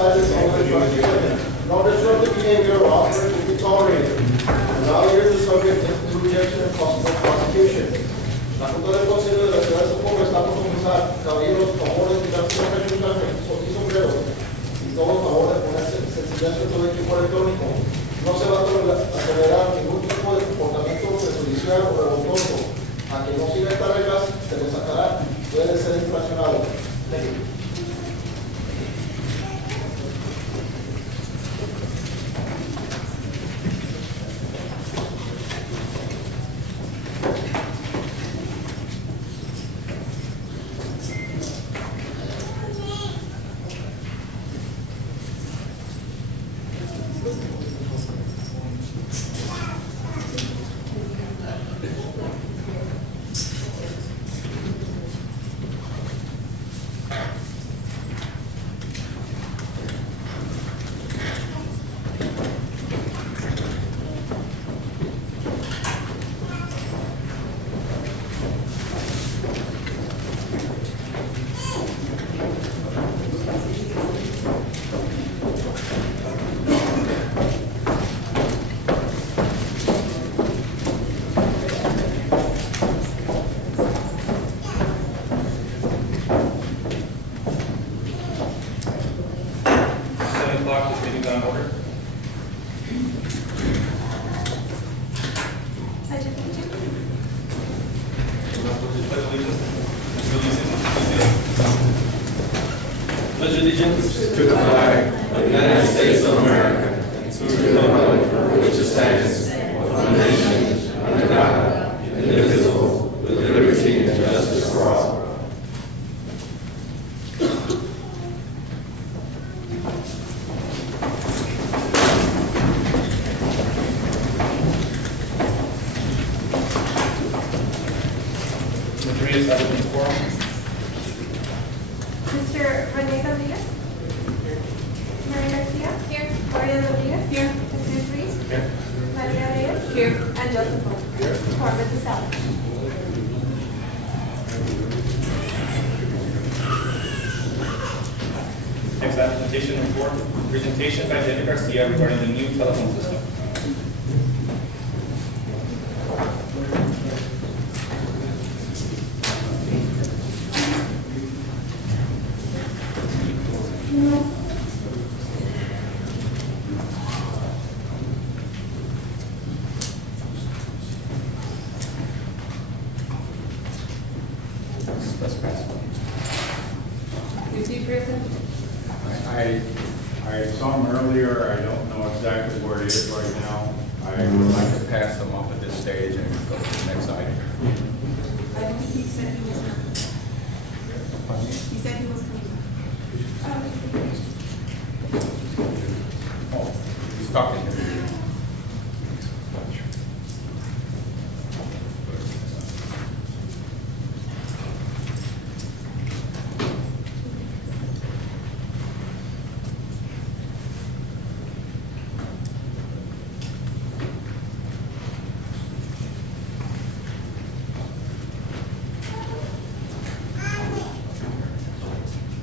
exercises of electronic equipment. No disruptive behavior or operation will be tolerated. And all years is subject to rejection and possible prosecution. La Junta del Consejo de la Ciudad de Socorro está por comenzar. Caballeros, por favor de quitarse los cachuchas y sombreros. Y todos, por favor, de ponerse en silencio todo el equipo electrónico. No se va a tolerar ningún tipo de comportamiento prejudicial o revoltoso. A quien no siga estas reglas, se le sacará, puede ser infraccionado. Pledge allegiance to the flag of the United States of America, and to the republic for which it stands, one nation, under God, indivisible, with liberty and justice for all. Mr. Rene Rodriguez? Maria Garcia? Here. Gloria Rodriguez? Here. Jesus Reese? Here. Maria Reyes? Here. And Joseph Paul? Here. Quorum is established. Next application report, presentation by David Garcia regarding the new telephone system. I saw them earlier. I don't know exactly where it is right now. I would like to pass them up at this stage and go to the next item. I think he said he was coming. He said he was coming. Oh, he's talking to me.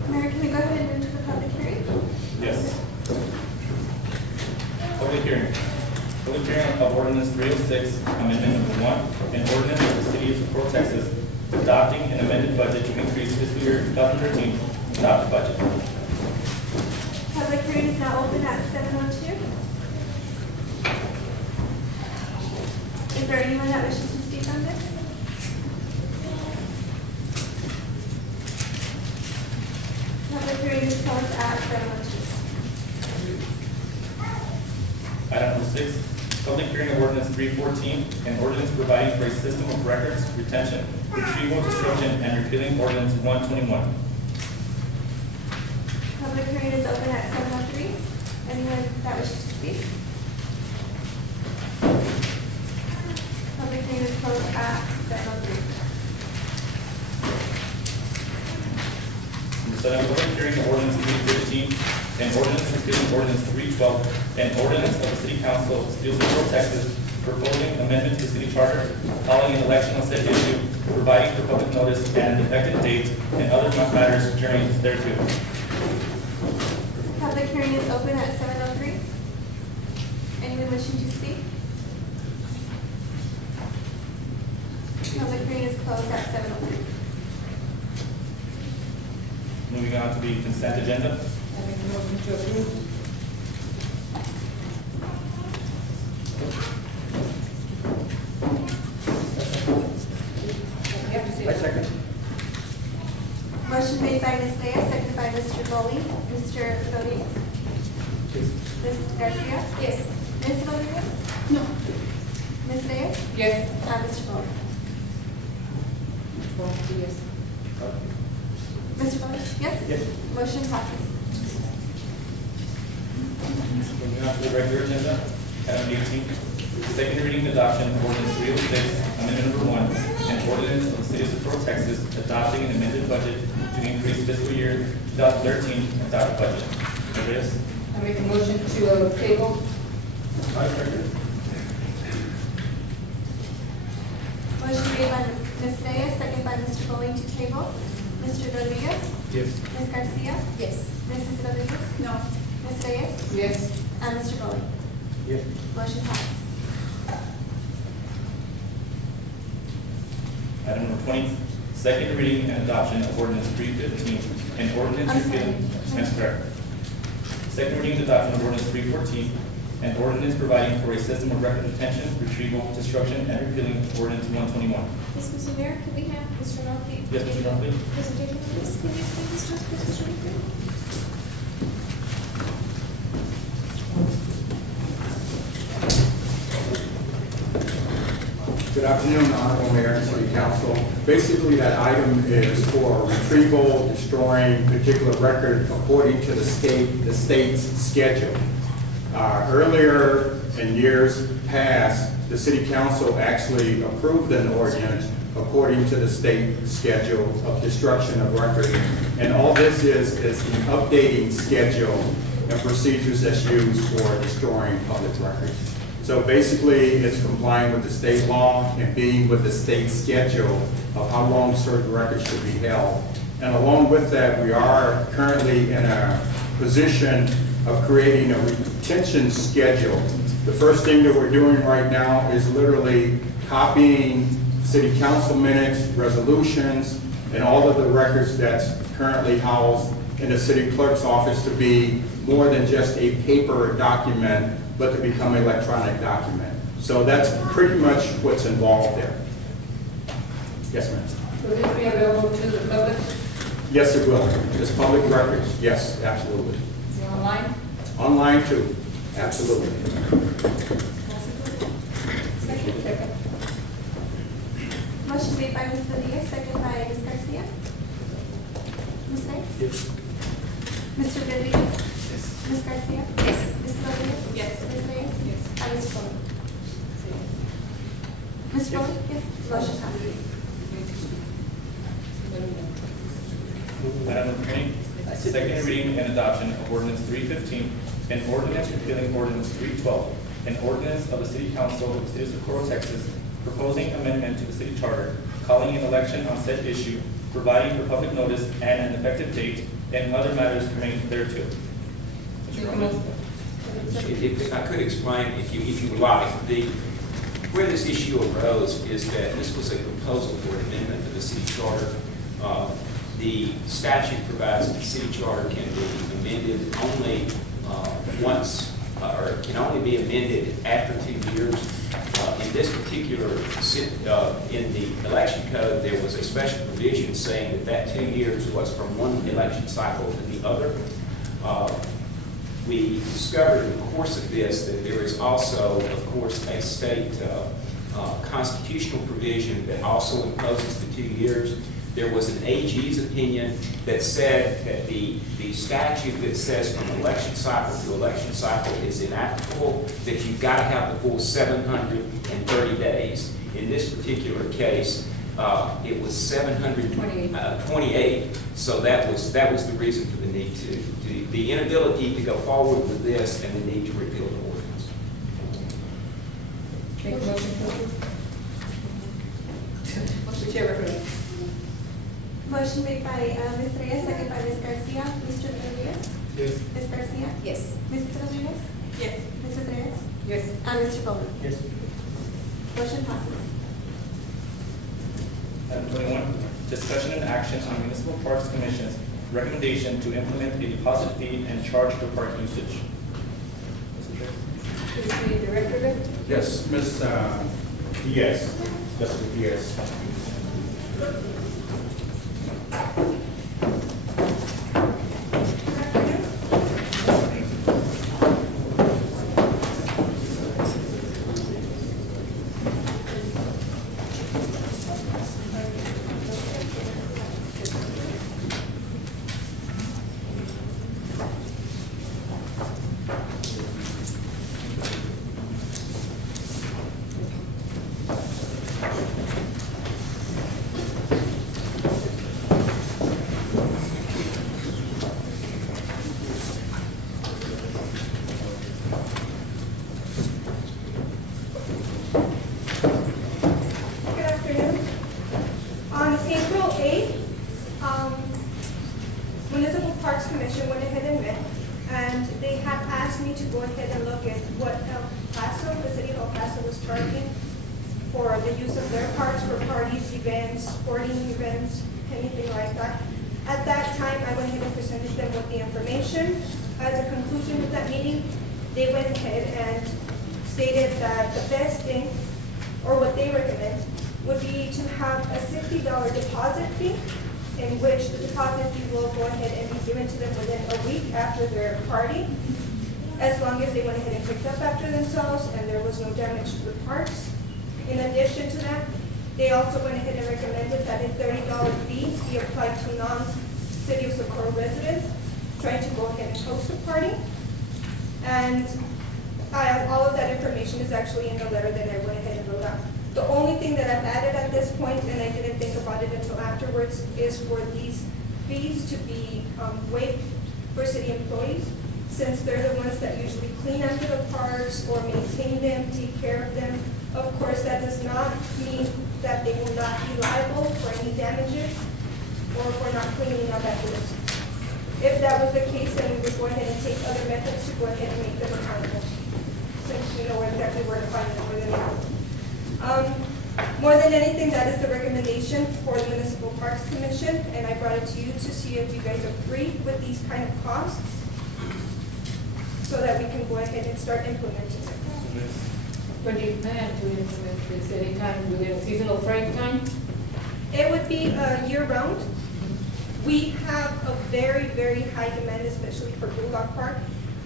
Mayor, can we go ahead and move to the public hearing? Yes. Public hearing. Public hearing of ordinance 306, amendment number 1, an ordinance of the city of Socorro, Texas, adopting an amended budget to increase fiscal year 2013 adopted budget. Public hearing is now open at 7:12. Is there anyone that wishes to speak on this? Public hearing is closed at 7:12. Item number 6, public hearing of ordinance 314, an ordinance providing for a system of records, retention, retrieval, destruction, and repealing ordinance 121. Public hearing is open at 7:03. Anyone that wishes to speak? Public hearing is closed at 7:03. Set up public hearing of ordinance 315, an ordinance repealing ordinance 312, an ordinance of the City Council of Steel City, Texas, proposing amendment to the city charter, calling an election on said issue, providing for public notice and an effective date, and other matters during thereto. Public open at 7:03. Anyone wishing to speak? Public hearing is closed at 7:03. Moving on to the consent agenda. I make a motion to approve. You have to say. Motion made by Ms. Reyes, seconded by Mr. Bowling. Mr. Rodriguez? Ms. Garcia? Yes. Ms. Rodriguez? No. Ms. Reyes? Yes. Mr. Bowling? Yes. Mr. Bowling? Yes? Yes. Motion passes. Moving on to the regular agenda, item 18, second reading and adoption of ordinance 306, amendment number 1, an ordinance of the city of Socorro, Texas, adopting an amended budget to increase fiscal year 2013 adopted budget. Ms. Reyes? I make a motion to table. Motion made by Ms. Reyes, seconded by Mr. Bowling to table. Mr. Rodriguez? Yes. Ms. Garcia? Yes. Mrs. Rodriguez? No. Ms. Reyes? Yes. Mr. Bowling? Yes. Motion passes. Item number 20, second reading and adoption of ordinance 315, an ordinance I'm sorry. repealing. Madam Clerk. Second reading and adoption of ordinance 314, an ordinance providing for a system of record detention, retrieval, destruction, and repealing ordinance 121. Yes, Mr. Mayor, could we have Mr. Murphy? Yes, Mr. Murphy. Presentation on this, can you explain this to us, please, Mr. Murphy? Good afternoon, Honorable Mayor and City Council. Basically, that item is for retrieval, destroying particular record according to the state's schedule. Earlier in years past, the City Council actually approved an ordinance according to the state schedule of destruction of record. And all this is the updating schedule and procedures that's used for destroying public records. So basically, it's complying with the state law and being with the state schedule of how long certain records should be held. And along with that, we are currently in a position of creating a retention schedule. The first thing that we're doing right now is literally copying city council minutes, resolutions, and all of the records that's currently housed in the city clerk's office to be more than just a paper document, but to become an electronic document. So that's pretty much what's involved there. Yes, ma'am. Will this be available to the public? Yes, it will. It's public records. Yes, absolutely. Is it online? Online too. Absolutely. Second. Motion made by Ms. Rodriguez, seconded by Ms. Garcia. Ms. Reyes? Yes. Mr. Rodriguez? Ms. Garcia? Yes. Ms. Rodriguez? Yes. Ms. Reyes? Yes. Mr. Bowling? Mr. Bowling? Yes. Motion passes. Item number 20, second reading and adoption of ordinance 315, an ordinance repealing ordinance 312, an ordinance of the City Council of the City of Socorro, Texas, proposing amendment to the city charter, calling an election on said issue, providing for public notice and an effective date, and other matters pertaining thereto. Mr. Romero? If I could explain, if you would like, where this issue arose is that this was a proposal for an amendment to the city charter. The statute provides that the city charter can be amended only once, or can only be amended after 2 years. In this particular, in the election code, there was a special provision saying that 2 years was from one election cycle to the other. We discovered in the course of this that there is also, of course, a state constitutional provision that also imposes the 2 years. There was an AG's opinion that said that the statute that says from election cycle to election cycle is inapplicable, that you've got to have the full 730 days. In this particular case, it was 728. So that was the reason for the need the inability to go forward with this and the need to repeal the ordinance. Make a motion to approve. Whichever. Motion made by Ms. Reyes, seconded by Ms. Garcia. Mr. Rodriguez? Yes. Ms. Garcia? Yes. Mrs. Rodriguez? Yes. Mrs. Reyes? Yes. And Mr. Bowman? Yes. Motion passes. Item 21, discussion and action on Municipal Parks Commission's recommendation to implement a deposit fee and charge for park usage. Mr. Chair. Please read the record. Yes, Ms. Diaz, Justice Diaz. Good afternoon. On April 8th, Municipal Parks Commission went ahead and met, and they had asked me to go ahead and look at what El Paso, the city of El Paso, was charging for the use of their parks for parties, events, sporting events, anything like that. At that time, I went ahead and presented them with the information. As a conclusion of that meeting, they went ahead and stated that the best thing, or what they recommend, would be to have a $60 deposit fee, in which the deposit fee will go ahead and be given to them within a week after their party, as long as they went ahead and picked up after themselves and there was no damage to the parks. In addition to that, they also went ahead and recommended that a $30 fee be applied to non-City of Socorro residents trying to go ahead and host a party. And all of that information is actually in the letter that I went ahead and wrote out. The only thing that I've added at this point, and I didn't think about it until afterwards, is for these fees to be waived for city employees, since they're the ones that usually clean after the parks or maintain them, take care of them. Of course, that does not mean that they will not be liable for any damages or for not cleaning up afterwards. If that was the case, then we would go ahead and take other methods to go ahead and make them accountable, since we know exactly where to find them within the code. More than anything, that is the recommendation for the Municipal Parks Commission, and I brought it to you to see if you guys agree with these kind of costs, so that we can go ahead and start implementing it. When do you plan to implement this? Anytime within a seasonal frame time? It would be year-round. We have a very, very high demand, especially for Bulldog Park.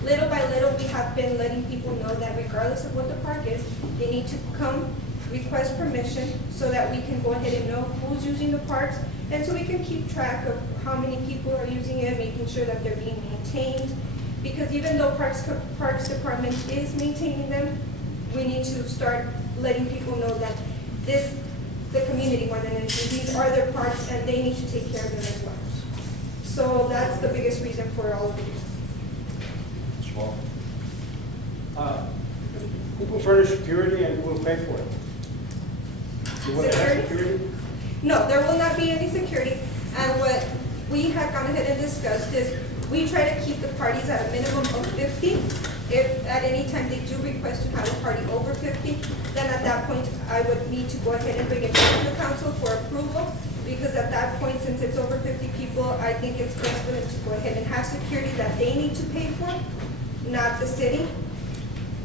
Little by little, we have been letting people know that regardless of what the park is, they need to come, request permission, so that we can go ahead and know who's using the parks, and so we can keep track of how many people are using it, making sure that they're being maintained. Because even though Parks Department is maintaining them, we need to start letting people know that the community more than anything, these are their parks, and they need to take care of them as well. So that's the biggest reason for all of these. Who will furnish security and who will pay for it? You want to have security? No, there will not be any security, and what we have gone ahead and discussed is we try to keep the parties at a minimum of 50. If at any time they do request to have a party over 50, then at that point, I would need to go ahead and bring it back to the council for approval, because at that point, since it's over 50 people, I think it's best for them to go ahead and have security that they need to pay for, not the city.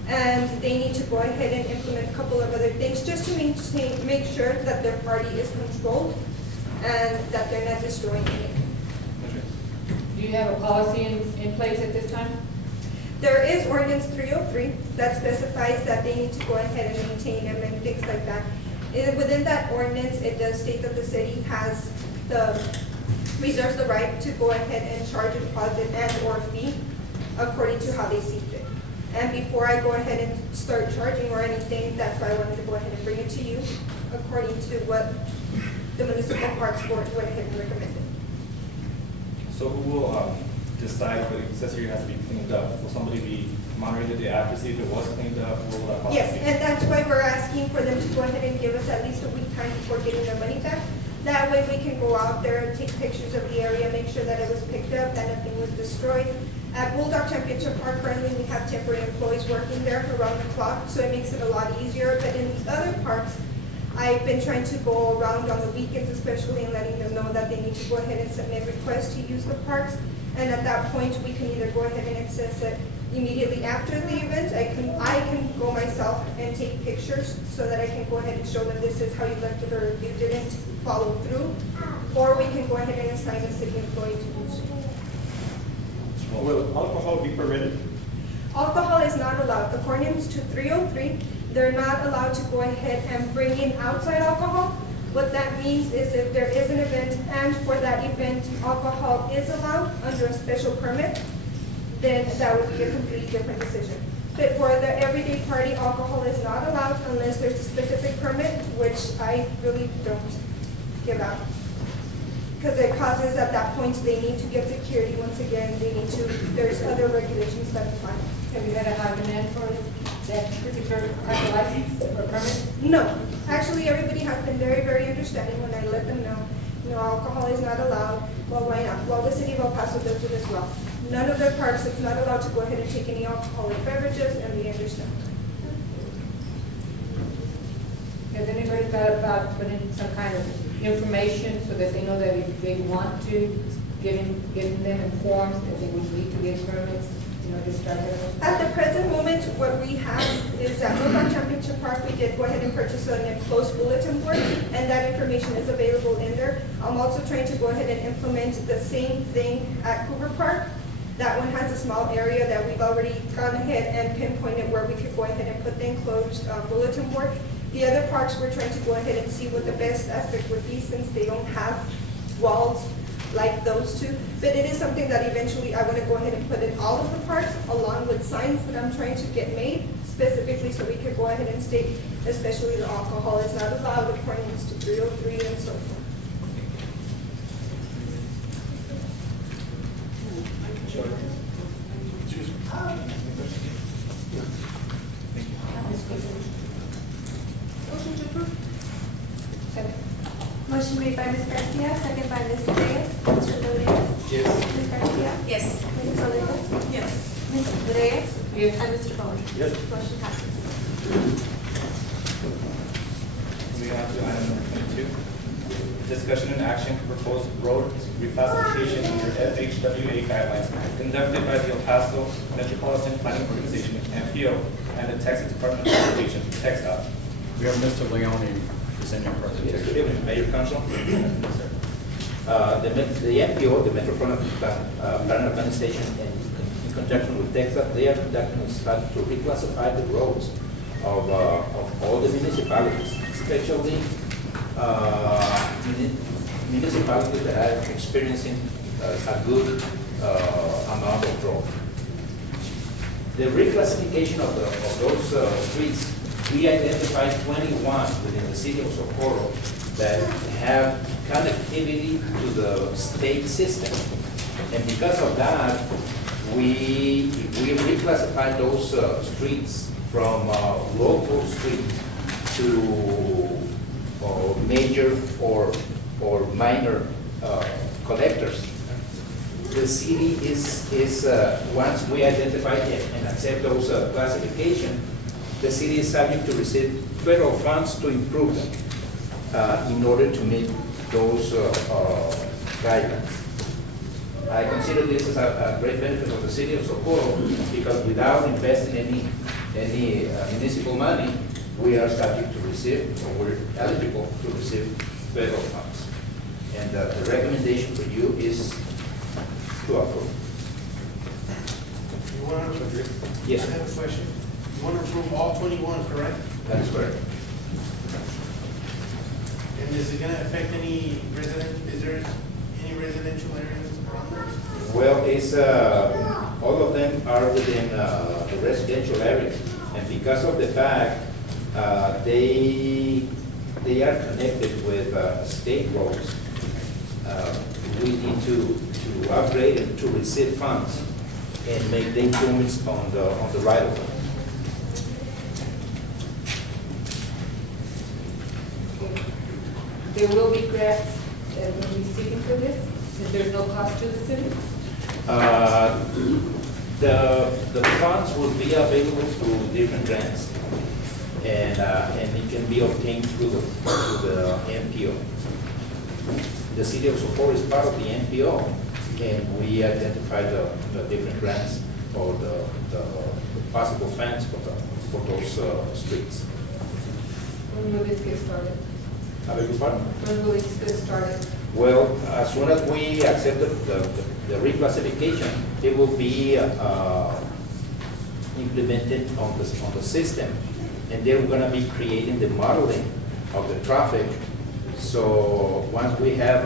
And they need to go ahead and implement a couple of other things just to make sure that their party is controlled and that they're not destroying anything. Do you have a policy in place at this time? There is ordinance 303 that specifies that they need to go ahead and maintain them and things like that. Within that ordinance, it does state that the city reserves the right to go ahead and charge a deposit and or fee according to how they see fit. And before I go ahead and start charging or anything, that's why I wanted to go ahead and bring it to you according to what the Municipal Parks Board went ahead and recommended. So who will decide if the accessory has to be cleaned up? Will somebody be monitoring the day after to see if it was cleaned up? What will that process Yes, be? and that's why we're asking for them to go ahead and give us at least a week time before getting their money back. That way we can go out there and take pictures of the area, make sure that it was picked up, that nothing was destroyed. At Bulldog Championship Park, currently we have temporary employees working there around the clock, so it makes it a lot easier. But in these other parks, I've been trying to go around on the weekends especially and letting them know that they need to go ahead and submit requests to use the parks. And at that point, we can either go ahead and access it immediately after the event. I can go myself and take pictures so that I can go ahead and show them this is how you left it or you didn't follow through. Or we can go ahead and assign a city employee to use it. Will alcohol be permitted? Alcohol is not allowed. According to 303, they're not allowed to go ahead and bring in outside alcohol. What that means is if there is an event and for that event alcohol is allowed under a special permit, then that would be a completely different decision. But for the everyday party, alcohol is not allowed unless there's a specific permit, which I really don't give out. Because it causes, at that point, they need to get security once again, they need to, there's other regulations that apply. Have you had a hard demand for that particular type of license or permit? No, actually, everybody has been very, very understanding when I let them know, no, alcohol is not allowed. Well, why not? Well, the city of El Paso does it as well. None of their parks, it's not allowed to go ahead and take any alcoholic beverages, and they understand. Has anybody thought about putting some kind of information so that they know that if they want to, getting them informed that they would need to get permits, to start their own? At the present moment, what we have is at Bulldog Championship Park, we did go ahead and purchase an enclosed bulletin board, and that information is available in there. I'm also trying to go ahead and implement the same thing at Cougar Park. That one has a small area that we've already gone ahead and pinpointed where we could go ahead and put the enclosed bulletin board. The other parks, we're trying to go ahead and see what the best aspect would be since they don't have walls like those two. But it is something that eventually I want to go ahead and put in all of the parks along with signs that I'm trying to get made specifically so we could go ahead and state, especially the alcohol is not allowed according to 303 and so forth. Motion to approve. Second. Motion made by Ms. Garcia, second by Ms. Reyes. Mr. Rodriguez? Yes. Ms. Garcia? Yes. Ms. Rodriguez? Yes. Ms. Reyes? Yes. And Mr. Bowman? Yes. Motion passes. Moving on to item number 22. Discussion and action for proposed road reclassification under FHWA guidelines conducted by the El Paso Metropolitan Planning Organization, MPO, and the Texas Department of Transportation, TxDOT. We have Mr. Leone presenting a Yes, presentation. good evening, Mayor Council. The MPO, the Metropolitan Planning Organization, in conjunction with TxDOT, they are conducting a study to reclassify the roads of all the municipalities, especially municipalities that are experiencing a good amount of growth. The reclassification of those streets, we identified 21 within the city of Socorro that have connectivity to the state system. And because of that, we reclassified those streets from local streets to major or minor collectors. The city is once we identify and accept those classification, the city is subject to receive federal funds to improve them in order to meet those guidelines. I consider this as a great benefit of the city of Socorro because without investing any municipal money, we are subject to receive, or we're eligible to receive federal funds. And the recommendation for you is to approve. You want to, Yes. I have a question. You want to approve all 21, correct? That is correct. And is it going to affect any is there any residential areas around those? Well, it's, all of them are within the residential areas. And because of the fact they are connected with state roads, we need to upgrade and to receive funds and make the improvements on the right of way. There will be grants that will be seeking for this, since there's no cost to the city? The funds will be available through different grants, and it can be obtained through the MPO. The city of Socorro is part of the MPO, and we identify the different grants or the possible funds for those streets. When will this get started? I beg your pardon? When will this get started? Well, as soon as we accept the reclassification, it will be implemented on the system. And then we're gonna be creating the modeling of the traffic. So once we have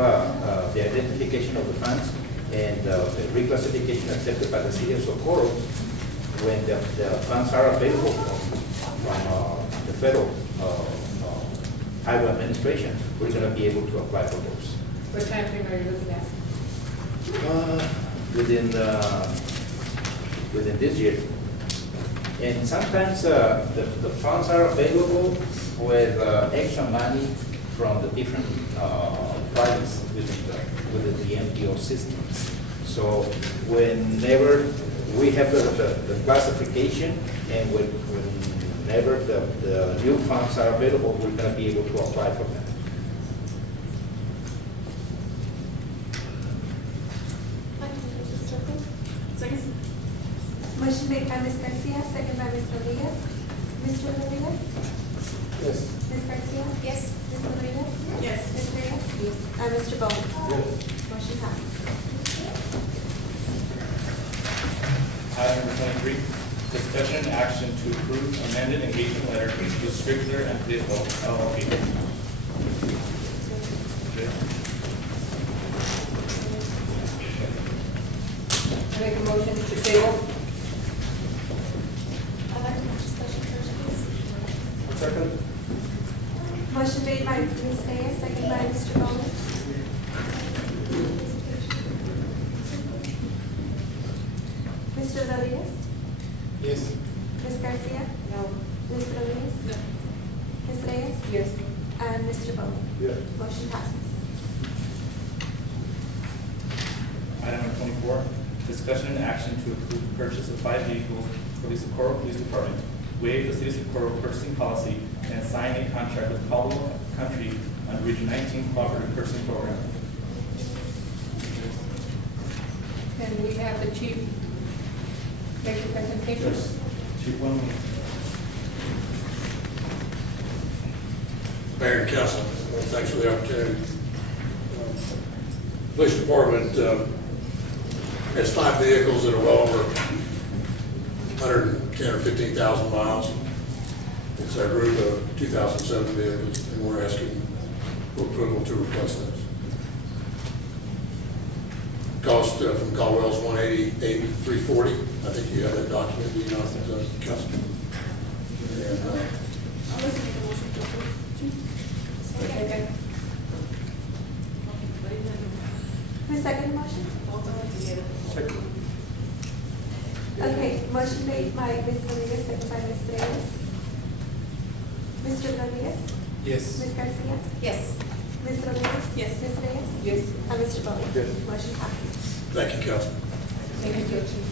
the identification of the funds and the reclassification accepted by the city of Socorro, when the funds are available from the federal highway administration, we're gonna be able to apply for those. What time frame are you looking at? Within this year. And sometimes the funds are available with extra money from the different projects within the MPO system. So whenever we have the classification and whenever the new funds are available, we're going to be able to apply for them. Second. Motion made by Ms. Garcia, second by Ms. Rodriguez. Mr. Rodriguez? Yes. Ms. Garcia? Yes. Ms. Rodriguez? Yes. Ms. Reyes? Yes. And Mr. Bowman? Motion passes. Item number 23, discussion and action to approve amended engagement letter with Strickler and Cleveland LLP. I make a motion to table. I'd like to have discussion first, please. Second? Motion made by Ms. Reyes, second by Mr. Bowman. Mr. Rodriguez? Yes. Ms. Garcia? No. Ms. Rodriguez? No. Ms. Reyes? Yes. And Mr. Bowman? Yes. Motion passes. Item number 24, discussion and action to approve the purchase of 5 vehicles for the Socorro Police Department, waive the city of Socorro purchasing policy, and sign a contract with Caldwell Country under Region 19 Cooperative Purchasing Program. Can we have the chief make the presentation? Chief Wellman. Mayor and council, thanks for the opportunity. Police department has 5 vehicles that are well over 110 or 15,000 miles. It's our group of 2007 vehicles, and we're asking for approval to replace those. Cost from Caldwell's $188,340. I think you have that document, do you know, council? And, I'll listen to the motion to approve. Okay. Who seconded the motion? Second. Okay, motion made by Ms. Rodriguez, second by Ms. Reyes. Mr. Rodriguez? Yes. Ms. Garcia? Yes. Ms. Rodriguez? Yes. Ms. Reyes? Yes. And Mr. Bowman? Yes. Motion passes. thank you, council. Thank you, Chief.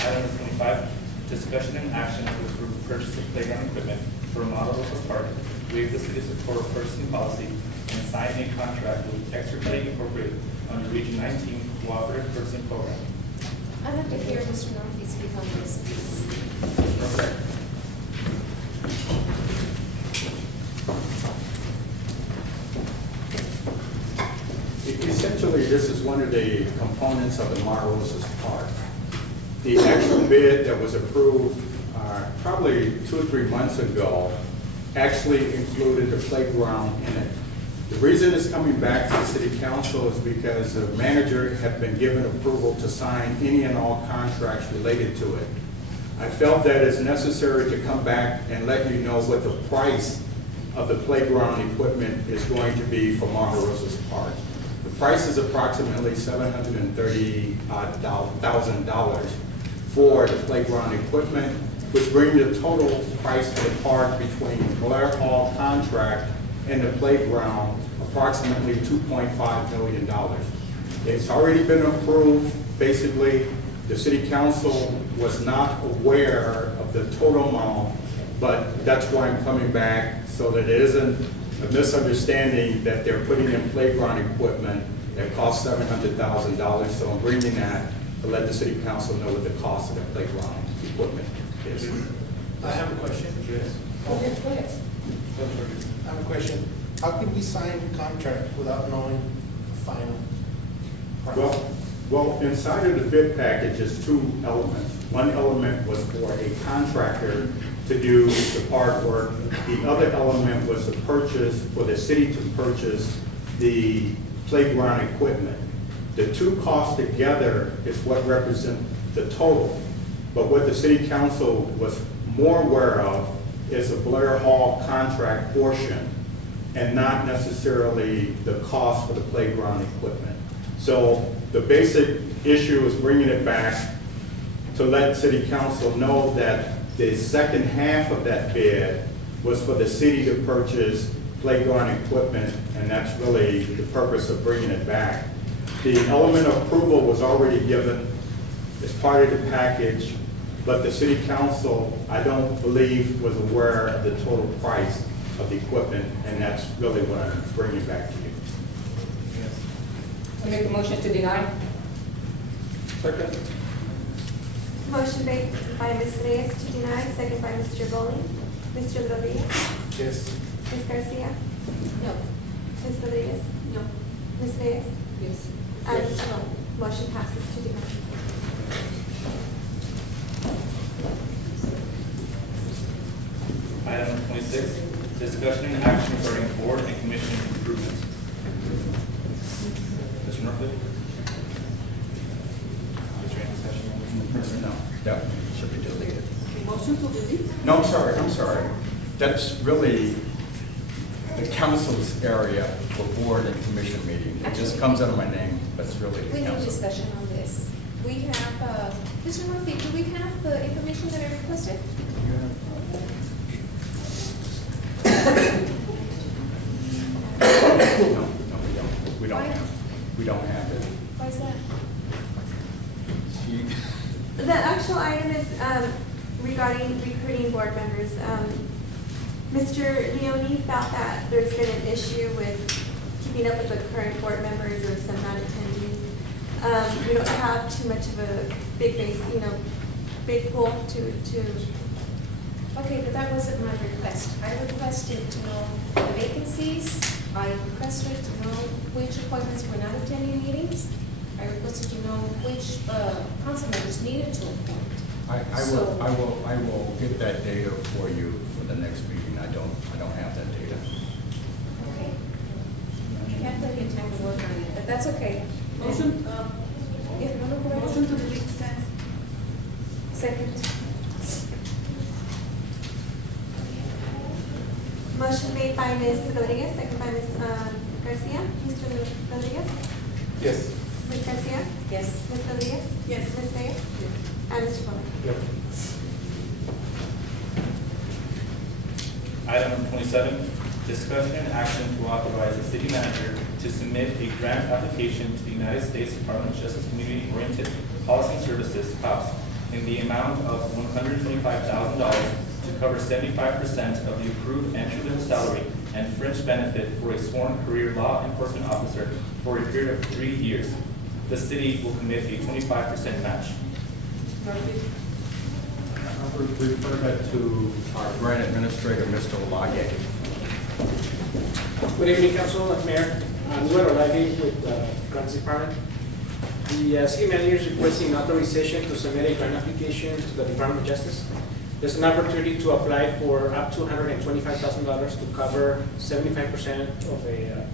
Item number 25, discussion and action to approve purchase of playground equipment for Model Rosa Park, waive the city of Socorro purchasing policy, and sign a contract with Extra Play Incorporated under Region 19 Cooperative Purchasing Program. I'd like to hear Mr. Northeast speak on this, please. Essentially, this is one of the components of the Mara Rosas Park. The actual bid that was approved probably 2 or 3 months ago actually included the playground in it. The reason it's coming back to the city council is because the manager had been given approval to sign any and all contracts related to it. I felt that it's necessary to come back and let you know what the price of the playground equipment is going to be for Mara Rosas Park. The price is approximately $730,000 for the playground equipment, which brings the total price for the park between Blair Hall contract and the playground approximately $2.5 million. It's already been approved. Basically, the city council was not aware of the total amount, but that's why I'm coming back, so that it isn't a misunderstanding that they're putting in playground equipment that costs $700,000. So I'm bringing that to let the city council know what the cost of the playground equipment is. I have a question. Okay, go ahead. I have a question. How can we sign a contract without knowing the final price? Well, inside of the bid package is two elements. One element was for a contractor to do the part work. The other element was to purchase, for the city to purchase the playground equipment. The two costs together is what represent the total. But what the city council was more aware of is the Blair Hall contract portion and not necessarily the cost for the playground equipment. So the basic issue is bringing it back to let city council know that the second half of that bid was for the city to purchase playground equipment, and that's really the purpose of bringing it back. The element of approval was already given as part of the package, but the city council, I don't believe, was aware of the total price of the equipment, and that's really what I'm bringing back to you. I make a motion to deny. Second. Motion made by Ms. Reyes to deny, second by Mr. Bowling. Mr. Rodriguez? Yes. Ms. Garcia? No. Ms. Rodriguez? No. Ms. Reyes? Yes. And Mr. Bowling. Motion passes to deny. Item number 26, discussion and action regarding board and commission improvements. Mr. Murphy? Is there any discussion? No, that should be deleted. Motion to delete? No, I'm sorry. That's really the council's area for board and commission meeting. It just comes out of my name, but it's really We the need council. discussion on this. We have, Mr. Murphy, do we have the information that I requested? No, we don't Why? have, we don't have it. Why is that? The actual item is regarding recruiting board members. Mr. Leone felt that there's been an issue with keeping up with the current board members or some not attending. We don't have too much of a big base, big pool to, Okay, but that wasn't my request. I requested to know the vacancies. I requested to know which appointments were not attending meetings. I requested to know which council members needed to appoint. I will get that data for you for the next meeting. I don't have that data. Okay. You have plenty of time to work on it, but that's okay. Motion, Yeah, no, go ahead. motion to delete stands. Second. motion made by Ms. Rodriguez, second by Ms. Garcia. Mr. Rodriguez? Yes. Ms. Garcia? Yes. Ms. Rodriguez? Yes. Ms. Reyes? And Mr. Bowling. Yep. Item number 27, discussion and action to authorize the city manager to submit a grant application to the United States Department of Justice Community Oriented Policing Services, COPS, in the amount of $125,000 to cover 75% of the approved entry-level salary and fringe benefit for a sworn career law enforcement officer for a period of 3 years. The city will commit a 25% match. Murphy? I would refer that to our grant administrator, Mr. Olage. Good evening, Council and Mayor. I'm Luis Olave with the Grants Department. The city manager is requesting authorization to submit a grant application to the Department of Justice. There's an opportunity to apply for up to $125,000 to cover 75% of a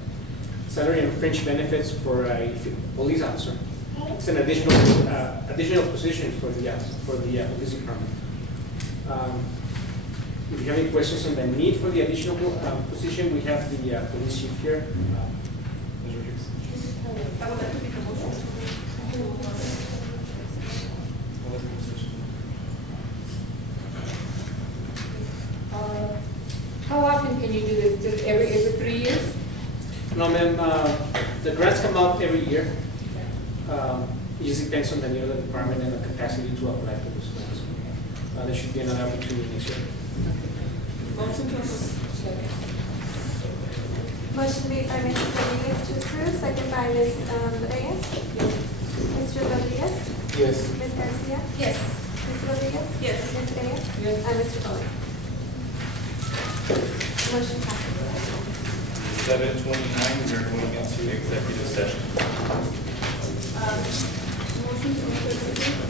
salary and fringe benefits for a police officer. It's an additional position for the police department. If you have any questions on the need for the additional position, we have the police chief here. I would like to make a motion to How often can you do this? Just every 3 years? No, ma'am, the grants come out every year. It just depends on the need of the department and the capacity to apply for those funds. There should be another opportunity next year. Motion to approve. Motion made by Mrs. Rodriguez to approve, second by Ms. Reyes. Mr. Rodriguez? Yes. Ms. Garcia? Yes. Ms. Rodriguez? Yes. Ms. Reyes? Yes. And Mr. Bowman? Motion passes. 7:29, we are going into executive session. Motion to move to executive.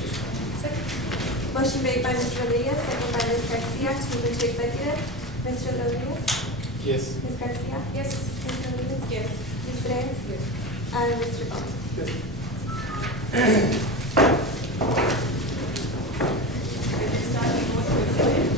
Motion made by Ms. Rodriguez, second by Ms. Garcia to move into executive. Mr. Rodriguez? Yes. Ms. Garcia? Yes. Ms. Rodriguez? Yes. Ms. Reyes? Yes. And Mr. Bowman? At this time, we go to executive.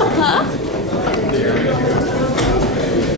Huh?